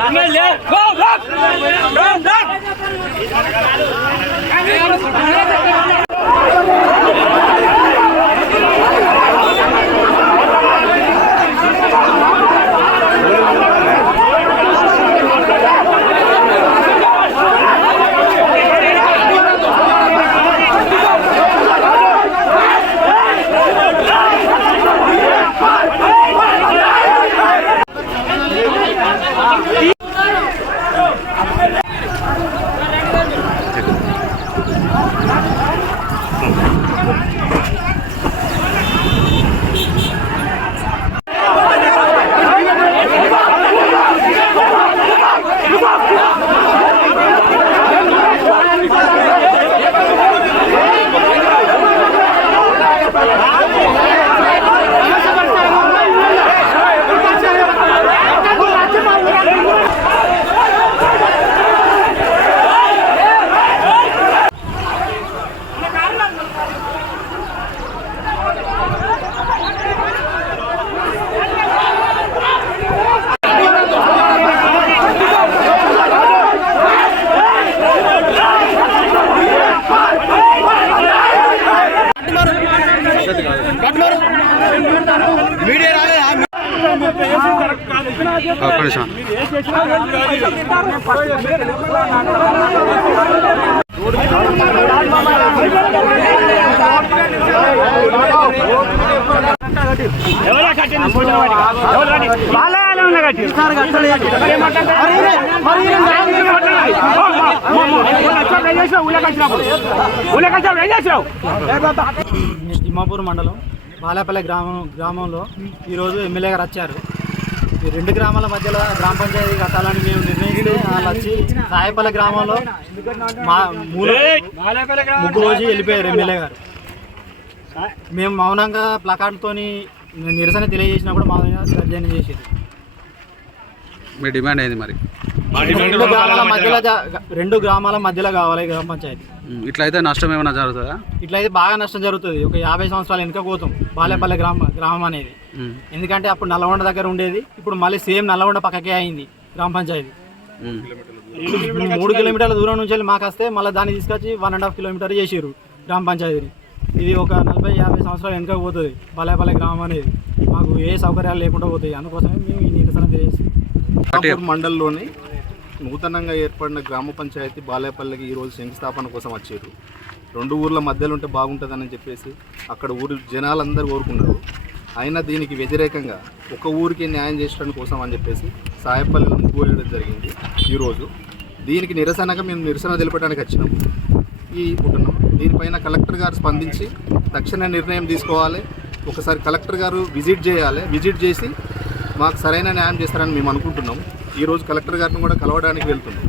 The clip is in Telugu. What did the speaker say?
রাম রাম ఎవరా కట్టింది ఎవరు కట్టి వాళ్ళే ఉన్నా కట్టి ఏమంటారు తిమ్మాపూర్ మండలం బాలాపల్లి గ్రామం గ్రామంలో ఈరోజు ఎమ్మెల్యే గారు వచ్చారు. ఈ రెండు గ్రామాల మధ్యలో గ్రామ పంచాయతీ కట్టాలని మేము నిర్ణయిస్తే వాళ్ళు వచ్చి సాయపల్లి గ్రామంలో మా మూల ముగ్గు రోజు వెళ్ళిపోయారు ఎమ్మెల్యే గారు. మేము మౌనంగా ప్లకార్డ్తోని నిరసన తెలియజేసినా కూడా మా మీద గర్జన చేసేది మీ డిమాండ్ ఏంది మరి? రెండు గ్రామాల మధ్యలో రెండు గ్రామాల మధ్యలో కావాలి గ్రామ పంచాయతీ. ఇట్లయితే నష్టం ఏమైనా జరుగుతుందా? ఇట్లయితే బాగా నష్టం జరుగుతుంది. ఒక యాభై సంవత్సరాలు వెనుక పోతాం. బాలేపల్లి గ్రామ గ్రామం అనేది. ఎందుకంటే అప్పుడు నల్లగొండ దగ్గర ఉండేది. ఇప్పుడు మళ్ళీ సేమ్ నల్లగొండ పక్కకే అయింది గ్రామ పంచాయతీ. మూడు కిలోమీటర్ల దూరం నుంచి వెళ్ళి మాకు వస్తే మళ్ళీ దాన్ని తీసుకొచ్చి వన్ అండ్ హాఫ్ కిలోమీటర్ చేసారు గ్రామ పంచాయతీని. ఇది ఒక నలభై యాభై సంవత్సరాలు వెనుక పోతుంది బాలేపల్లి గ్రామం అనేది. మాకు ఏ సౌకర్యాలు లేకుండా పోతాయి. అందుకోసమే మేము ఈ నిరసన తెలియజేసి రాపూర్ మండలంలోని నూతనంగా ఏర్పడిన గ్రామ పంచాయతీ బాలేపల్లికి ఈరోజు శంకుస్థాపన కోసం వచ్చారు. రెండు ఊర్ల మధ్యలో ఉంటే బాగుంటుందని చెప్పేసి అక్కడ ఊరి జనాలందరూ కోరుకున్నారు. అయినా దీనికి వ్యతిరేకంగా ఒక ఊరికి న్యాయం చేయడం కోసం అని చెప్పేసి సాయపల్లిలో ముగ్గు జరిగింది ఈరోజు దీనికి నిరసనగా మేము నిరసన తెలపడానికి వచ్చినాం. ఈ ఉంటున్నాం. దీనిపైన కలెక్టర్ గారు స్పందించి తక్షణ నిర్ణయం తీసుకోవాలి. ఒకసారి కలెక్టర్ గారు విజిట్ చేయాలి. విజిట్ చేసి మాకు సరైన న్యాయం చేస్తారని మేము అనుకుంటున్నాం. ఈరోజు కలెక్టర్ గారిని కూడా కలవడానికి వెళ్తున్నాం.